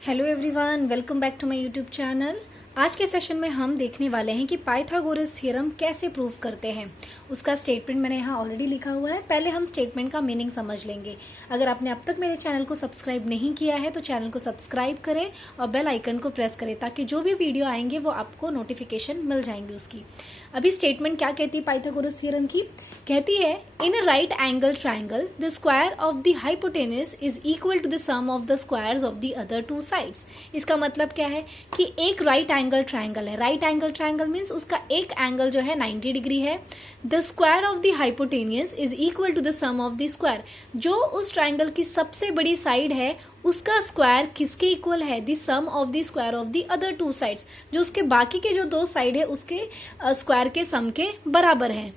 Hello everyone, welcome back to my YouTube channel. आज के session में हम देखने वाले हैं कि पाइथागोरस थ्योरम कैसे प्रूव करते हैं। उसका स्टेटमेंट मैंने यहाँ ऑलरेडी लिखा हुआ है। पहले हम स्टेटमेंट का मीनिंग समझ लेंगे। अगर आपने अब तक मेरे चैनल को सब्सक्राइब नहीं किया है तो चैनल को सब्सक्राइब करें और बेल आइकन को प्रेस करें ताकि जो भी वीडियो आएंगे वो आपको नोटिफिकेशन मिल जाएंगी उसकी। अभी स्टेटमेंट क्या कहती है पाइथागोरस थ्योरम की? कहती है in a right angle triangle the square of the hypotenuse is equal to the sum of the squares of the other two sides. इसका मतलब क्या है कि एक राइट एंगल ट्राइंगल है। राइट एंगल ट्राइंगल मीन्स उसका एक एंगल जो है 90 डिग्री है। The square of the hypotenuse is equal to the sum of the square. जो उस ट्राइंगल की सबसे बड़ी साइड है उसका स्क्वायर किसके इक्वल है? The sum of the square of the other two sides. जो उसके बाकी के जो दो साइड है उसके स्क्वायर के सम के बराबर है।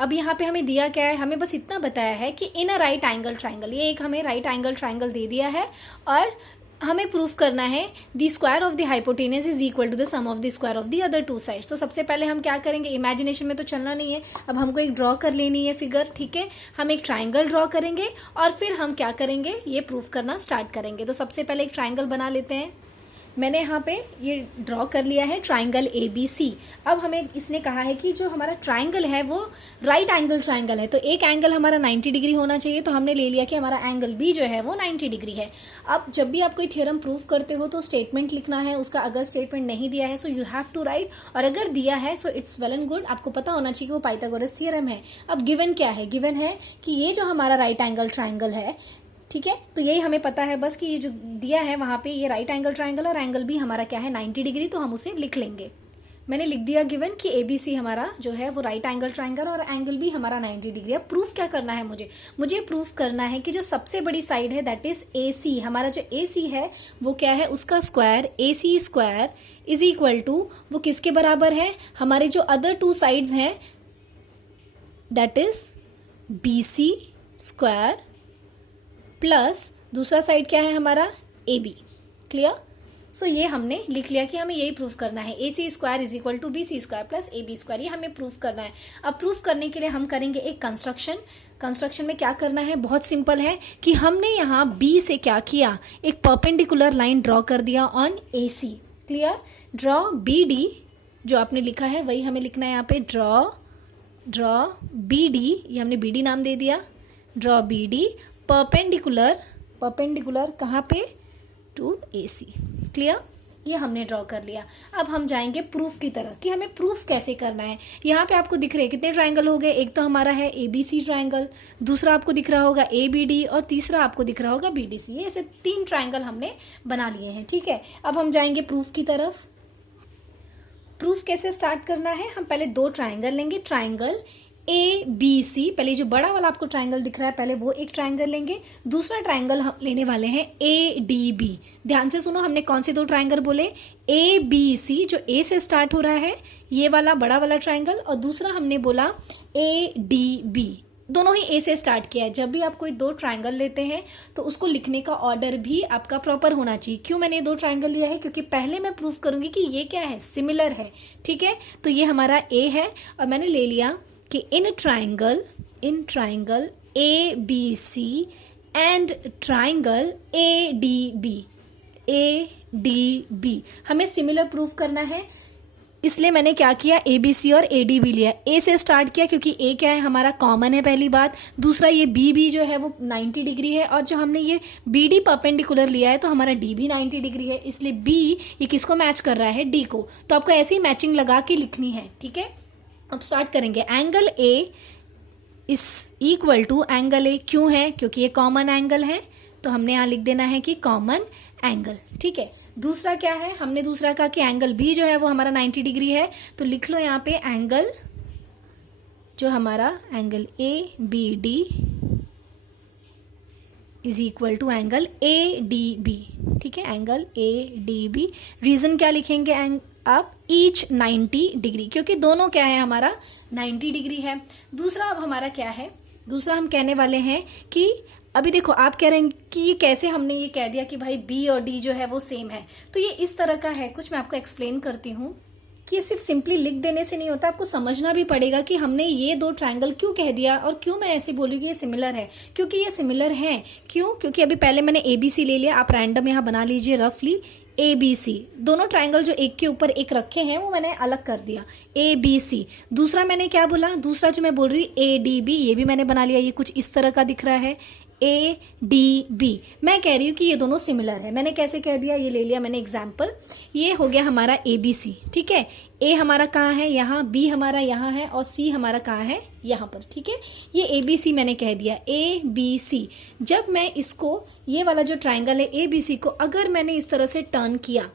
अब यहाँ पे हमें दिया क्या है? हमें बस इतना बताया है कि इन अ राइट एंगल ट्राइंगल, ये एक हमें राइट एंगल ट्राइंगल दे दिया है और हमें प्रूफ करना है the square of the hypotenuse is equal to the sum of the square of the other two sides. तो सबसे पहले हम क्या करेंगे? इमेजिनेशन में तो चलना नहीं है, अब हमको एक ड्रॉ कर लेनी है फिगर। ठीक है, हम एक ट्राइंगल ड्रॉ करेंगे और फिर हम क्या करेंगे? ये प्रूफ करना स्टार्ट करेंगे। तो सबसे पहले एक ट्राइंगल बना लेते हैं। मैंने यहाँ पे ये ड्रॉ कर लिया है ट्राइंगल ABC। अब हमें इसने कहा है कि जो हमारा ट्राइंगल है वो राइट एंगल ट्राइंगल है, तो एक एंगल हमारा 90 डिग्री होना चाहिए। तो हमने ले लिया कि हमारा एंगल B जो है वो 90 डिग्री है। अब जब भी आप कोई थ्योरम प्रूव करते हो तो स्टेटमेंट लिखना है उसका। अगर स्टेटमेंट नहीं दिया है so you have to write, और अगर दिया है so it's well and good. आपको पता होना चाहिए कि वो पाइथागोरस थ्योरम है। अब गिवन क्या है? गिवन है कि ये जो हमारा राइट एंगल ट्राइंगल है, ठीक है, तो यही हमें पता है बस कि ये जो दिया है वहां पे ये राइट एंगल ट्राइंगल और एंगल भी हमारा क्या है 90 डिग्री। तो हम उसे लिख लेंगे। मैंने लिख दिया गिवन कि ABC हमारा जो है वो राइट एंगल ट्राइंगल और एंगल भी हमारा 90 डिग्री। अब प्रूफ क्या करना है मुझे प्रूफ करना है कि जो सबसे बड़ी साइड है दैट इज AC। हमारा जो AC है वो क्या है? उसका square AC square is equal to वो किसके बराबर है? हमारे जो अदर टू साइड्स हैं that is BC square plus दूसरा साइड क्या है हमारा AB। क्लियर? सो ये हमने लिख लिया कि हमें यही प्रूफ करना है। AC square is equal to BC square plus AB square, ये हमें प्रूफ करना है। अब प्रूफ करने के लिए हम करेंगे एक कंस्ट्रक्शन में क्या करना है? बहुत सिंपल है कि हमने यहाँ B से क्या किया? एक परपेंडिकुलर लाइन ड्रॉ कर दिया on AC। Clear? Draw BD, जो आपने लिखा है वही हमें लिखना है यहाँ पे। ड्रॉ BD, ये हमने BD नाम दे दिया। ड्रॉ BD परपेंडिकुलर कहाँ पे? To AC। क्लियर? ये हमने ड्रॉ कर लिया। अब हम जाएंगे प्रूफ की तरफ कि हमें प्रूफ कैसे करना है। यहाँ पे आपको दिख रहे हैं कितने ट्राइंगल हो गए? एक तो हमारा है ABC ट्राइंगल, दूसरा आपको दिख रहा होगा ABD और तीसरा आपको दिख रहा होगा BDC। ये ऐसे 3 ट्राइंगल हमने बना लिए हैं। ठीक है, अब हम जाएंगे प्रूफ की तरफ। प्रूफ कैसे स्टार्ट करना है? हम पहले 2 ट्राइंगल लेंगे, ट्राइंगल ABC। पहले जो बड़ा वाला आपको ट्राइंगल दिख रहा है पहले वो एक ट्राइंगल लेंगे। दूसरा ट्राइंगल हम लेने वाले हैं ADB। ध्यान से सुनो, हमने कौन से 2 ट्राइंगल बोले? ABC, जो A से स्टार्ट हो रहा है ये वाला बड़ा वाला ट्राइंगल, और दूसरा हमने बोला ADB। दोनों ही A से स्टार्ट किया है। जब भी आप कोई 2 ट्राइंगल लेते हैं तो उसको लिखने का ऑर्डर भी आपका प्रॉपर होना चाहिए। क्यों मैंने 2 ट्राइंगल लिया है? क्योंकि पहले मैं प्रूफ करूंगी कि ये क्या है, सिमिलर है। ठीक है, तो ये हमारा A है और मैंने ले लिया कि in triangle ABC and triangle ADB हमें सिमिलर प्रूफ करना है। इसलिए मैंने क्या किया? ABC और ADB लिया। A से स्टार्ट किया क्योंकि A क्या है हमारा कॉमन है, पहली बात। दूसरा ये BB जो है वो 90 डिग्री है, और जो हमने ये BD परपेंडिकुलर लिया है तो हमारा D भी 90 डिग्री है। इसलिए B ये किसको मैच कर रहा है? D को। तो आपको ऐसे ही मैचिंग लगा के लिखनी है। ठीक है, अब स्टार्ट करेंगे। Angle A is equal to angle A। क्यों है? क्योंकि ये कॉमन एंगल है, तो हमने यहाँ लिख देना है कि कॉमन एंगल। ठीक है, दूसरा क्या है? हमने दूसरा कहा कि एंगल B जो है वो हमारा 90 डिग्री है, तो लिख लो यहाँ पे एंगल जो हमारा angle ABD is equal to angle ADB। ठीक है, एंगल ADB। रीजन क्या लिखेंगे आप? ईच 90 डिग्री, क्योंकि दोनों क्या है हमारा 90 डिग्री है। दूसरा अब हमारा क्या है? दूसरा हम कहने वाले हैं कि अभी देखो आप कह रहे हैं कि ये कैसे हमने ये कह दिया कि भाई B और D जो है वो सेम है। तो ये इस तरह का है कुछ, मैं आपको एक्सप्लेन करती हूँ। कि ये सिर्फ सिंपली लिख देने से नहीं होता, आपको समझना भी पड़ेगा कि हमने ये दो ट्रायंगल क्यों कह दिया और क्यों मैं ऐसे बोली कि ये सिमिलर है। क्योंकि ये सिमिलर है, क्यों? क्योंकि अभी पहले मैंने ABC ले लिया, आप रैंडम यहाँ बना लीजिए रफली ABC। दोनों ट्रायंगल जो एक के ऊपर एक रखे हैं वो मैंने अलग कर दिया, ABC। दूसरा मैंने क्या बोला, दूसरा जो मैं बोल रही हूँ ADB, ये भी मैंने बना लिया, ये कुछ इस तरह का दिख रहा है ADB। मैं कह रही हूँ कि ये दोनों सिमिलर है। मैंने कैसे कह दिया, ये ले लिया मैंने एग्जाम्पल, ये हो गया हमारा ABC, ठीक है। A हमारा कहाँ है, यहाँ, B हमारा यहाँ है और C हमारा कहाँ है, यहाँ पर, ठीक है। ये ABC मैंने कह दिया, ABC। जब मैं इसको, ये वाला जो ट्राइंगल है ABC को अगर मैंने इस तरह से टर्न किया,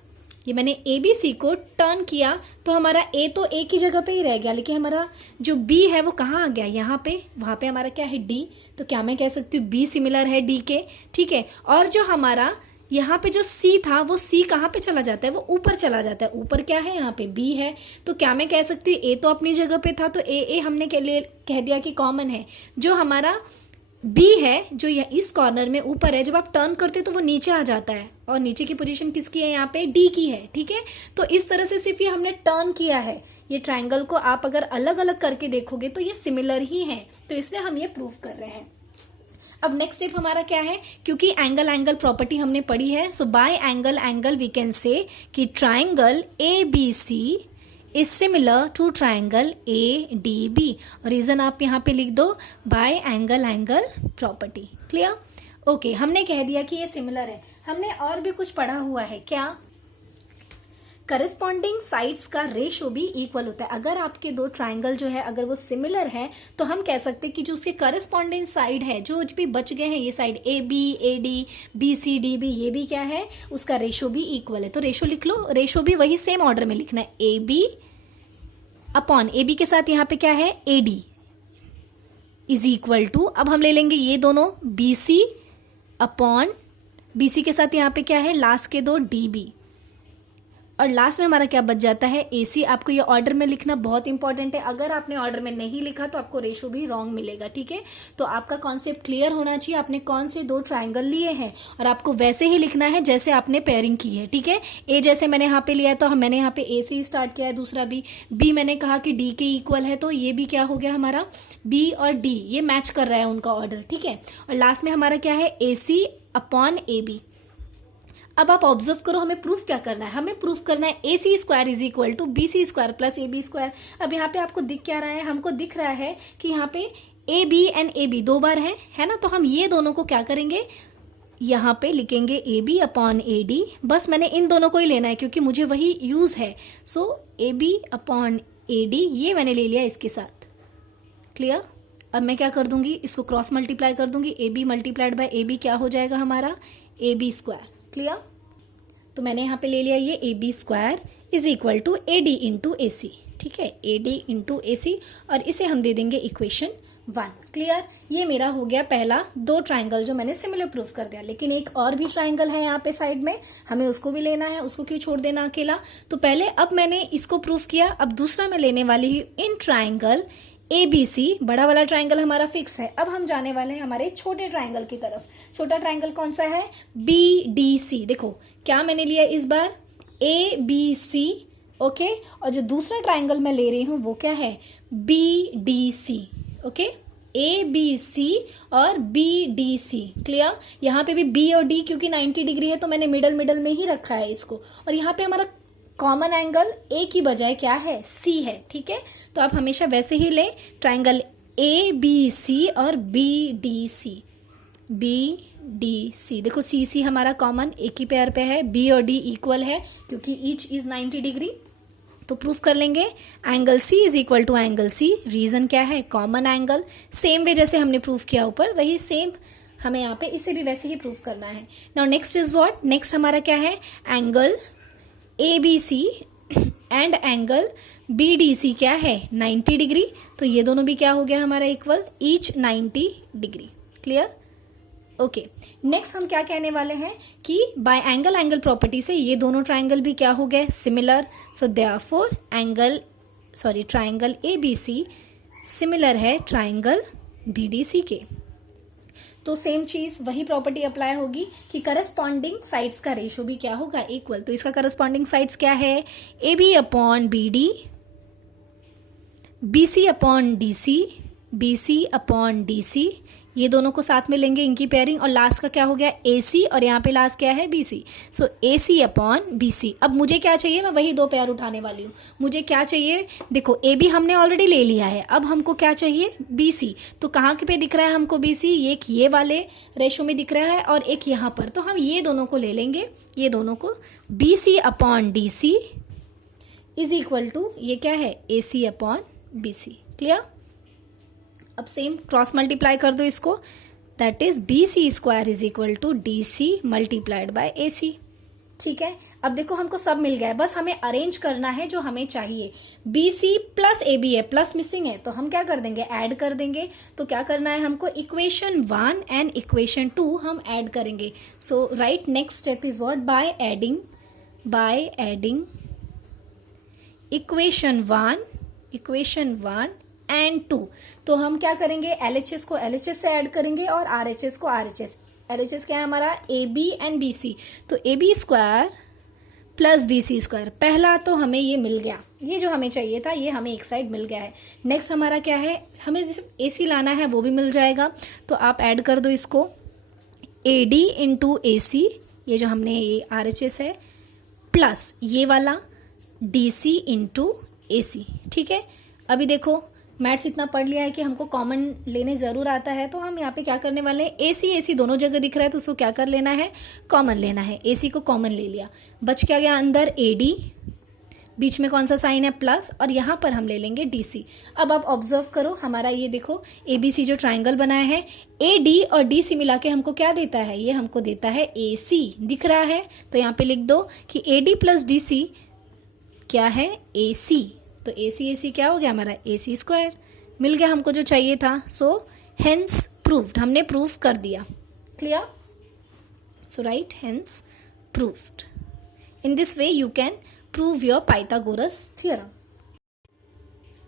ये मैंने ABC को टर्न किया तो हमारा A तो एक ही जगह पे ही रह गया, लेकिन हमारा जो B है वो कहाँ आ गया, यहाँ पे। वहाँ पे हमारा क्या है, D। तो क्या मैं कह सकती हूँ B सिमिलर है D के, ठीक है। और जो हमारा यहाँ पे जो C था वो C कहाँ पे चला जाता है, वो ऊपर चला जाता है। ऊपर क्या है, यहाँ पे B है। तो क्या मैं कह सकती हूँ A तो अपनी जगह पे था, तो A हमने कह दिया कि कॉमन है। जो हमारा B है जो इस कॉर्नर में ऊपर है, जब आप टर्न करते हो तो वो नीचे आ जाता है और नीचे की पोजीशन किसकी है, यहाँ पे D की है, ठीक है। तो इस तरह से सिर्फ ये हमने टर्न किया है। ये ट्राइंगल को आप अगर अलग अलग करके देखोगे तो ये सिमिलर ही है, तो इसलिए हम ये प्रूव कर रहे हैं। अब नेक्स्ट स्टेप हमारा क्या है, क्योंकि एंगल प्रॉपर्टी हमने पढ़ी है, so by angle we can say कि triangle ABC is similar to triangle ADB। Reason आप यहाँ पे लिख दो, by angle property. Clear? Okay, हमने कह दिया कि ये सिमिलर है। हमने और भी कुछ पढ़ा हुआ है, क्या? करस्पॉन्डिंग साइड्स का रेशो भी इक्वल होता है। अगर आपके दो ट्राइंगल जो है अगर वो सिमिलर है तो हम कह सकते हैं कि जो उसके करस्पॉन्डिंग साइड है, जो भी बच गए हैं ये side AB, AD, BC, DB, ये भी क्या है, उसका रेशो भी इक्वल है। तो रेशो लिख लो, रेशो भी वही सेम ऑर्डर में लिखना है, AB अपॉन AB के साथ यहाँ पे क्या है, AD इज इक्वल टू, अब हम ले लेंगे ये दोनों BC अपॉन BC के साथ यहाँ पे क्या है, लास्ट के दो DB, और लास्ट में हमारा क्या बच जाता है, AC। आपको ये ऑर्डर में लिखना बहुत इंपॉर्टेंट है। अगर आपने ऑर्डर में नहीं लिखा तो आपको रेशो भी रॉन्ग मिलेगा, ठीक है। तो आपका कॉन्सेप्ट क्लियर होना चाहिए, आपने कौन से दो ट्राइंगल लिए हैं और आपको वैसे ही लिखना है जैसे आपने पेयरिंग की है, ठीक है। A जैसे मैंने यहाँ पे लिया तो मैंने यहाँ पे A से ही स्टार्ट किया है, दूसरा B मैंने कहा कि D के इक्वल है, तो ये भी क्या हो गया हमारा, B और D ये मैच कर रहा है उनका ऑर्डर, ठीक है। और लास्ट में हमारा क्या है, AC अपॉन AB। अब आप ऑब्जर्व करो, हमें प्रूफ क्या करना है, हमें प्रूफ करना है AC square is equal to BC square plus AB square. अब यहाँ पे आपको दिख क्या रहा है, हमको दिख रहा है कि यहाँ पे AB एंड AB दो बार है ना। तो हम ये दोनों को क्या करेंगे, यहाँ पे लिखेंगे AB अपॉन AD। बस मैंने इन दोनों को ही लेना है क्योंकि मुझे वही यूज है। सो AB अपॉन AD ये मैंने ले लिया इसके साथ। क्लियर? अब मैं क्या कर दूंगी, इसको क्रॉस मल्टीप्लाई कर दूंगी, AB मल्टीप्लाइड बाय AB क्या हो जाएगा हमारा, AB स्क्वायर। क्लियर? तो मैंने यहाँ पे ले लिया ये AB square is equal to AD into AC, ठीक है, AD इंटू AC, और इसे हम दे देंगे इक्वेशन 1। क्लियर? ये मेरा हो गया पहला दो ट्राइंगल जो मैंने सिमिलर प्रूफ कर दिया। लेकिन एक और भी ट्राइंगल है यहाँ पे साइड में, हमें उसको भी लेना है, उसको क्यों छोड़ देना अकेला। तो पहले अब मैंने इसको प्रूफ किया, अब दूसरा मैं लेने वाली हूँ इन ट्राइंगल ABC। बड़ा वाला ट्राइंगल हमारा फिक्स है। अब हम जाने वाले हैं हमारे छोटे ट्राइंगल की तरफ। छोटा ट्राइंगल कौन सा है, BDC। देखो क्या मैंने लिया इस बार, ABC, ओके। और जो दूसरा ट्राइंगल मैं ले रही हूं वो क्या है, BDC, ओके। ABC और BDC। क्लियर? यहाँ पे भी B और D क्योंकि 90 डिग्री है तो मैंने मिडल में ही रखा है इसको। और यहाँ पे हमारा कॉमन एंगल A की बजाय क्या है, C है, ठीक है। तो आप हमेशा वैसे ही लें, ट्राइंगल ABC और BDC। देखो CC हमारा कॉमन एक ही पेयर पे है, B और D इक्वल है क्योंकि ईच इज 90 डिग्री। तो प्रूफ कर लेंगे angle C is equal to angle C। Reason क्या है, कॉमन एंगल। सेम वे जैसे हमने प्रूफ किया ऊपर, वही सेम हमें यहाँ पे इसे भी वैसे ही प्रूफ करना है। Now next is what, next हमारा क्या है, angle ABC and angle BDC क्या है, 90 डिग्री। तो ये दोनों भी क्या हो गया हमारा equal, each 90 degree. Clear? Okay. Next हम क्या कहने वाले हैं कि बाय एंगल प्रॉपर्टी से ये दोनों ट्राइंगल भी क्या हो गए, सिमिलर। सो देयरफॉर ट्राइंगल ABC सिमिलर है ट्राइंगल BDC के। तो सेम चीज वही प्रॉपर्टी अप्लाई होगी कि करस्पॉन्डिंग साइड्स का रेशो भी क्या होगा, इक्वल। तो इसका करस्पॉन्डिंग साइड्स क्या है, A B upon B D, B C upon D C, B C upon D C, ये दोनों को साथ में लेंगे इनकी पेयरिंग, और लास्ट का क्या हो गया ए सी, और यहाँ पे लास्ट क्या है बी सी। सो ए सी अपॉन बी सी। अब मुझे क्या चाहिए, मैं वही दो पेयर उठाने वाली हूँ। मुझे क्या चाहिए, देखो ए बी हमने ऑलरेडी ले लिया है, अब हमको क्या चाहिए बी सी। तो कहाँ पे दिख रहा है हमको बी सी, एक ये वाले रेशो में दिख रहा है और एक यहाँ पर। तो हम ये दोनों को ले लेंगे, ये दोनों को, B C upon D C is equal to ये क्या है A C upon B C. Clear. अब सेम क्रॉस मल्टीप्लाई कर दो इसको, that is B C square is equal to D C multiplied by A C. ठीक है, अब देखो हमको सब मिल गया है, बस हमें अरेंज करना है जो हमें चाहिए। B C plus A B है, प्लस मिसिंग है, तो हम क्या कर देंगे, ऐड कर देंगे। तो क्या करना है हमको, इक्वेशन 1 एंड इक्वेशन 2 हम ऐड करेंगे। So right, next step is what, by adding equation 1 and 2। तो हम क्या करेंगे, LHS को LHS से ऐड करेंगे और RHS को RHS। LHS क्या है हमारा, A B and B C. तो A B square plus B C square, पहला तो हमें ये मिल गया, ये जो हमें चाहिए था ये हमें एक साइड मिल गया है। नेक्स्ट हमारा क्या है, हमें सिर्फ ए सी लाना है, वो भी मिल जाएगा। तो आप ऐड कर दो इसको, ए डी इंटू ए सी, ये जो हमने ये RHS है, प्लस ये वाला डी सी इंटू ए सी। ठीक है, अभी देखो मैथ्स इतना पढ़ लिया है कि हमको कॉमन लेने ज़रूर आता है। तो हम यहाँ पे क्या करने वाले हैं, ए सी दोनों जगह दिख रहा है, तो उसको क्या कर लेना है, कॉमन लेना है। ए सी को कॉमन ले लिया, बच क्या गया अंदर ए डी, बीच में कौन सा साइन है प्लस, और यहाँ पर हम ले लेंगे डी सी। अब आप ऑब्जर्व करो, हमारा ये देखो ए बी सी जो ट्राइंगल बनाया है, ए डी और डी सी मिला के हमको क्या देता है, ये हमको देता है ए सी, दिख रहा है। तो यहाँ पे लिख दो कि A D plus D C क्या है, ए सी। तो ए सी क्या हो गया हमारा, ए सी स्क्वायर, मिल गया हमको जो चाहिए था। सो हेंस प्रूव्ड, हमने प्रूव कर दिया। Clear. So right, hence proved. In this way you can prove your Pythagoras theorem.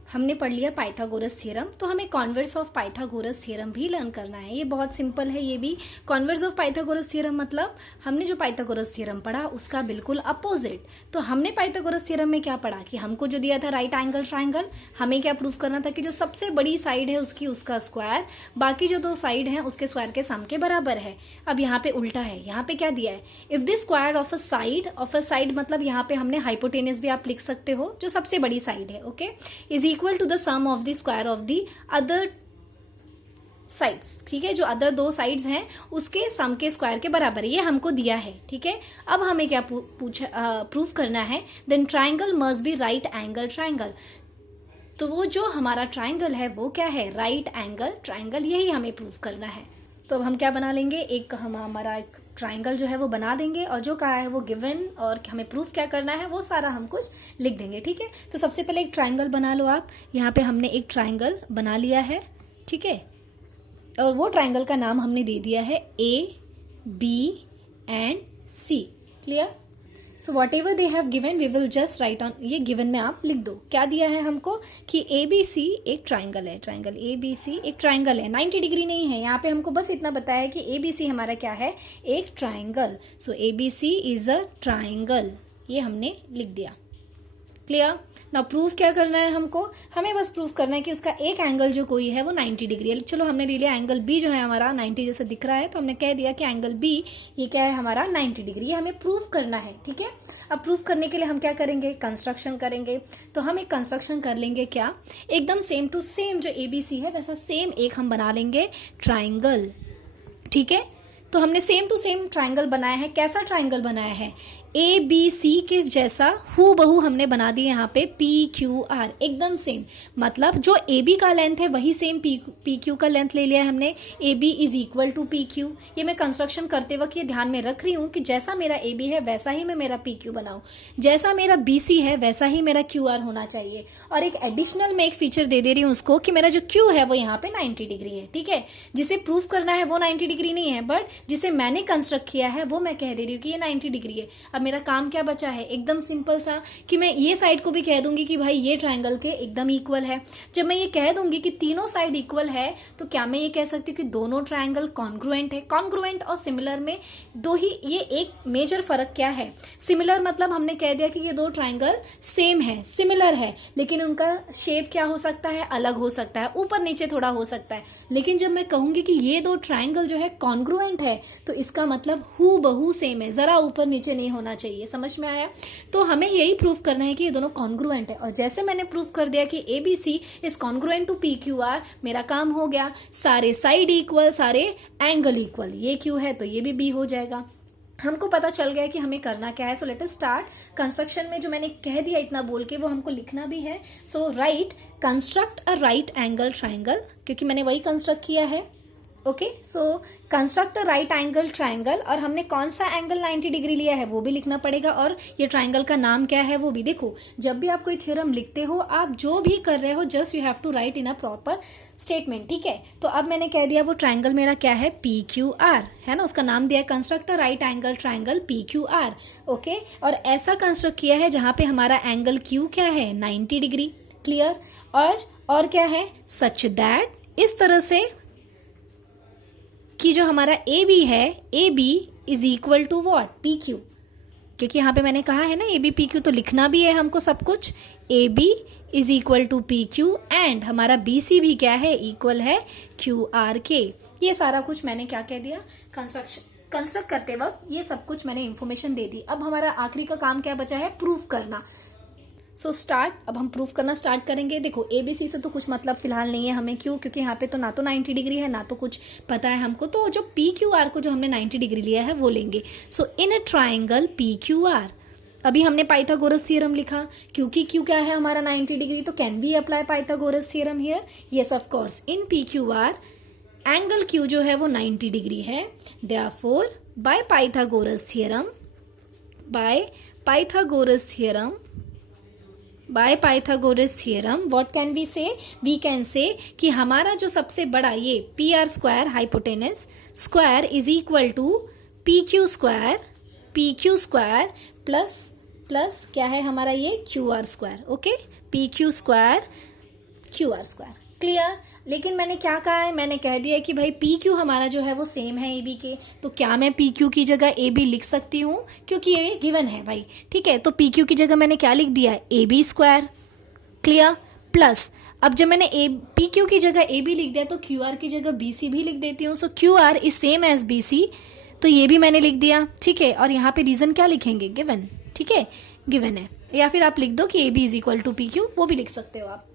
हमने पढ़ लिया पाइथागोरस थ्योरम, तो हमें कॉन्वर्स ऑफ पाइथागोरस थ्योरम भी लर्न करना है। ये बहुत सिंपल है, ये भी कॉन्वर्स ऑफ पाइथागोरस थ्योरम मतलब हमने जो पाइथागोरस थ्योरम पढ़ा उसका बिल्कुल अपोजिट। तो हमने पाइथागोरस थ्योरम में क्या पढ़ा कि हमको जो दिया था राइट एंगल ट्राइंगल, हमें क्या प्रूव करना था कि जो सबसे बड़ी साइड है उसका स्क्वायर बाकी जो दो साइड है उसके स्क्वायर के सम के बराबर है। अब यहाँ पे उल्टा है, यहाँ पे क्या दिया है, if the square of a side मतलब यहाँ पे हमने हाइपोटेनस भी आप लिख सकते हो, जो सबसे बड़ी साइड है, okay, is equal to the sum of the square of the other sides. ठीक है, जो अदर दो साइड्स हैं उसके सम के स्क्वायर के बराबर है, ये हमको दिया है। ठीक है, अब हमें क्या प्रूव करना है, then triangle must be right angle triangle. तो वो जो हमारा ट्राइंगल है वो क्या है, राइट एंगल ट्राइंगल, यही हमें प्रूव करना है। तो अब हम क्या बना लेंगे, एक हमारा ट्राइंगल जो है वो बना देंगे, और जो कहा है वो गिवन और हमें प्रूफ क्या करना है वो सारा हम कुछ लिख देंगे। ठीक है, तो सबसे पहले एक ट्राइंगल बना लो आप। यहाँ पे हमने एक ट्राइंगल बना लिया है, ठीक है, और वो ट्राइंगल का नाम हमने दे दिया है A B and C. Clear. So whatever they have given we will just write on, ये गिवन में आप लिख दो क्या दिया है हमको कि ए बी सी एक ट्राइंगल है, ट्राइंगल ए बी सी एक ट्राइंगल है, 90 डिग्री नहीं है, यहाँ पे हमको बस इतना बताया है कि ए बी सी हमारा क्या है, एक triangle. So A B C is a triangle, ये हमने लिख दिया। क्लियर। ना प्रूफ क्या करना है हमको, हमें बस प्रूफ करना है कि उसका एक एंगल जो कोई है वो 90 डिग्री है। चलो हमने ले लिया एंगल बी जो है हमारा 90 जैसा दिख रहा है, तो हमने कह दिया कि एंगल बी ये क्या है हमारा 90 डिग्री, ये हमें प्रूफ करना है। ठीक है, अब प्रूफ करने के लिए हम क्या करेंगे, कंस्ट्रक्शन करेंगे। तो हम एक कंस्ट्रक्शन कर लेंगे क्या, एकदम सेम टू सेम जो ए बी सी है वैसा सेम एक हम बना लेंगे ट्राइंगल। ठीक है, तो हमने सेम टू सेम ट्राइंगल बनाया है। कैसा ट्राइंगल बनाया है, ए बी सी के जैसा हु बहू हमने बना दिया यहाँ पे पी क्यू आर, एकदम सेम। मतलब जो ए बी का लेंथ है वही सेम पी क्यू का लेंथ ले लिया है हमने, A B is equal to P Q. ये मैं कंस्ट्रक्शन करते वक्त ये ध्यान में रख रही हूँ कि जैसा मेरा ए बी है वैसा ही मैं मेरा पी क्यू बनाऊँ, जैसा मेरा बी सी है वैसा ही मेरा क्यू आर होना चाहिए। और एक एडिशनल मैं एक फीचर दे रही हूँ उसको कि मेरा जो क्यू है वो यहाँ पे 90 डिग्री है। ठीक है, जिसे प्रूफ करना है वो 90 डिग्री नहीं है, बट जिसे मैंने कंस्ट्रक्ट किया है वो मैं कह दे रही हूँ कि ये 90 डिग्री है। अब मेरा काम क्या बचा है, एकदम सिंपल सा, कि मैं ये साइड को भी कह दूंगी कि भाई ये ट्राइंगल के एकदम इक्वल है। जब मैं ये कह दूंगी कि तीनों साइड इक्वल है तो क्या मैं ये कह सकती हूँ कि दोनों ट्राइंगल कॉन्ग्रुएंट है। कॉन्ग्रुएंट और सिमिलर में दो ही, ये एक मेजर फर्क क्या है, सिमिलर मतलब हमने कह दिया कि ये दो ट्राइंगल सेम है, सिमिलर है, लेकिन उनका शेप क्या हो सकता है, अलग हो सकता है, ऊपर नीचे थोड़ा हो सकता है। लेकिन जब मैं कहूंगी कि ये दो ट्राइंगल जो है कॉन्ग्रुएंट है तो इसका मतलब हू बहू सेम है, जरा ऊपर नीचे नहीं होना चाहिए। समझ में आया? तो हमें यही प्रूफ करना है कि ये दोनों कॉन्ग्रुएंट है। और जैसे मैंने प्रूफ कर दिया कि ABC is congruent to PQR, मेरा काम हो गया। सारे साइड इक्वल, सारे एंगल इक्वल, ये Q है तो ये भी B हो जाएगा। हमको पता चल गया कि हमें करना क्या है। So let us start. Construction में जो मैंने कह दिया इतना बोल के वो हमको लिखना भी है। So right, construct a right angle triangle, क्योंकि मैंने वही कंस्ट्रक्ट किया है। Okay, so construct a right angle triangle, और हमने कौन सा एंगल 90 डिग्री लिया है वो भी लिखना पड़ेगा, और ये ट्राइंगल का नाम क्या है वो भी। देखो, जब भी आप कोई थ्योरम लिखते हो, आप जो भी कर रहे हो, just you have to write in a proper statement. ठीक है, तो अब मैंने कह दिया वो ट्राइंगल मेरा क्या है, PQR है ना, उसका नाम दिया है construct a right angle triangle PQR। Okay, और ऐसा कंस्ट्रक्ट किया है जहां पे हमारा एंगल Q क्या है, 90 डिग्री। क्लियर? और क्या है, सच दैट, इस तरह से कि जो हमारा AB है, AB is equal to what, PQ, क्योंकि यहाँ पे मैंने कहा है ना AB PQ, तो लिखना भी है हमको सब कुछ। AB is equal to PQ and हमारा BC भी क्या है, इक्वल है QR के। ये सारा कुछ मैंने क्या कह दिया, कंस्ट्रक्ट करते वक्त ये सब कुछ मैंने इंफॉर्मेशन दे दी। अब हमारा आखिरी का काम क्या बचा है, प्रूफ करना। सो स्टार्ट, अब हम प्रूफ करना स्टार्ट करेंगे। देखो, ABC से तो कुछ मतलब फिलहाल नहीं है हमें, क्यों, क्योंकि यहाँ पे तो ना तो 90 डिग्री है ना तो कुछ पता है हमको, तो जो PQR को जो हमने 90 डिग्री लिया है वो लेंगे। सो इन अ ट्राइंगल PQR, अभी हमने पाइथागोरस थ्योरम लिखा, क्योंकि Q क्या है हमारा 90 डिग्री, तो can we apply Pythagoras theorem here? Yes of course. In PQR angle Q जो है वो 90 डिग्री है, therefore by Pythagoras theorem, by Pythagoras theorem what can we say, we can say कि हमारा जो सबसे बड़ा ये PR square hypotenuse square is equal to PQ square plus क्या है हमारा ये QR square. Okay, PQ square QR square. Clear? लेकिन मैंने क्या कहा है, मैंने कह दिया है कि भाई PQ हमारा जो है वो सेम है AB के, तो क्या मैं PQ की जगह AB लिख सकती हूँ, क्योंकि ये गिवन है भाई। ठीक है, तो PQ की जगह मैंने क्या लिख दिया है, AB स्क्वायर। क्लियर? प्लस अब जब मैंने PQ की जगह AB लिख दिया तो QR की जगह BC भी लिख देती हूँ। So QR is same as BC, तो ये भी मैंने लिख दिया। ठीक है, और यहाँ पे रीजन क्या लिखेंगे, गिवन। ठीक है, गिवन है, या फिर आप लिख दो कि AB is equal to PQ, वो भी लिख सकते हो आप।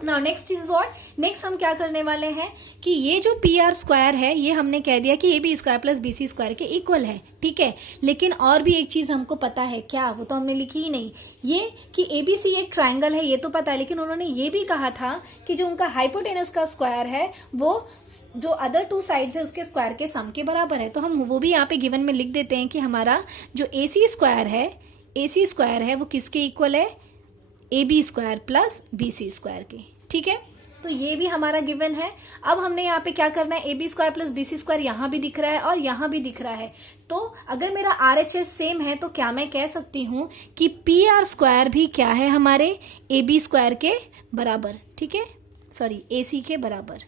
Now next is what, next हम क्या करने वाले हैं कि ये जो PR स्क्वायर है ये हमने कह दिया कि AB square plus BC square के इक्वल है। ठीक है, लेकिन और भी एक चीज हमको पता है, क्या, वो तो हमने लिखी ही नहीं, ये कि ABC एक ट्राइंगल है ये तो पता है, लेकिन उन्होंने ये भी कहा था कि जो उनका हाइपोटेनस का स्क्वायर है वो जो अदर टू साइड्स है उसके स्क्वायर के सम के बराबर है। तो हम वो भी यहाँ पे गिवन में लिख देते हैं कि हमारा जो AC स्क्वायर है वो किसके इक्वल है, AB square plus BC square के। ठीक है, तो ये भी हमारा गिवन है। अब हमने यहाँ पे क्या करना है, AB square plus BC square यहाँ भी दिख रहा है और यहाँ भी दिख रहा है, तो अगर मेरा RHS सेम है तो क्या मैं कह सकती हूँ कि PR स्क्वायर भी क्या है हमारे AB स्क्वायर के बराबर। ठीक है, सॉरी AC के बराबर।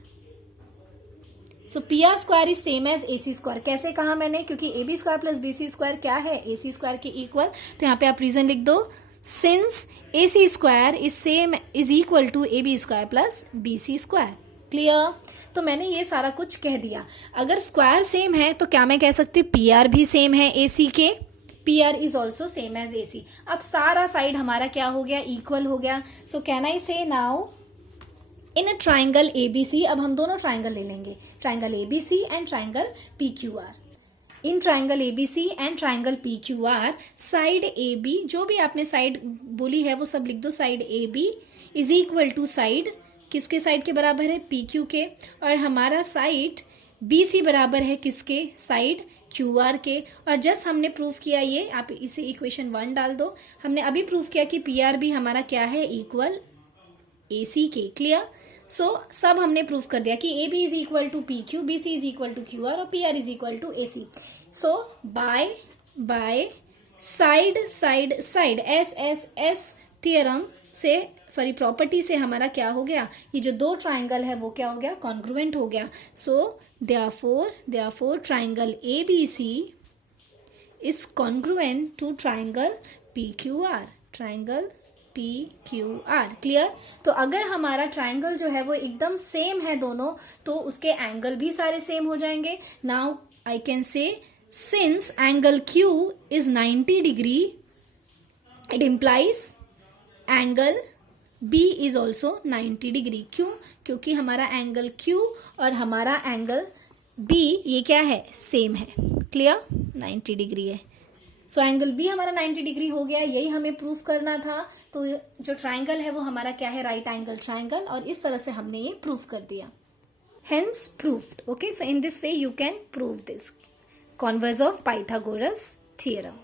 So PR square is same as AC square. कैसे कहा मैंने, क्योंकि AB square plus BC square क्या है, AC स्क्वायर के इक्वल। तो यहाँ पे आप रीजन लिख दो, since AC square is equal to AB square plus BC square. Clear? तो मैंने ये सारा कुछ कह दिया। अगर स्क्वायर सेम है तो क्या मैं कह सकती हूँ PR भी सेम है AC के, PR is also same as AC। अब सारा साइड हमारा क्या हो गया, इक्वल हो गया। सो कैन आई से now in a triangle ABC, अब हम दोनों ट्राइंगल ले लेंगे, triangle ABC and triangle PQR। In triangle ABC and triangle PQR, side AB, जो भी आपने साइड बोली है वो सब लिख दो। Side AB is equal to side, किसके साइड के बराबर है, PQ के, और हमारा साइड BC बराबर है किसके, साइड QR के। और जस्ट हमने प्रूफ किया, ये आप इसे इक्वेशन 1 डाल दो, हमने अभी प्रूफ किया कि PR भी हमारा क्या है, इक्वल AC के। क्लियर? सब हमने प्रूफ कर दिया कि A B is equal to P Q, B C is equal to Q R और P R is equal to A C. So by side side side S S S theorem से, sorry property से हमारा क्या हो गया, ये जो दो ट्राइंगल है वो क्या हो गया, कॉन्ग्रुएंट हो गया. So therefore triangle A B C is congruent to triangle P Q R, triangle P Q R. Clear. तो अगर हमारा ट्राइंगल जो है वो एकदम सेम है दोनों, तो उसके एंगल भी सारे सेम हो जाएंगे. Now I can say since angle Q is 90 degree, it implies angle B is also 90 degree. क्यों? क्योंकि हमारा एंगल Q और हमारा एंगल B ये क्या है, सेम है. क्लियर. 90 डिग्री है. सो एंगल B हमारा 90 डिग्री हो गया. यही हमें प्रूफ करना था. तो जो ट्राइंगल है वो हमारा क्या है, राइट एंगल ट्राइंगल. और इस तरह से हमने ये प्रूफ कर दिया. Hence proofed. Okay, so in this way you can prove this. Converse of Pythagoras theorem.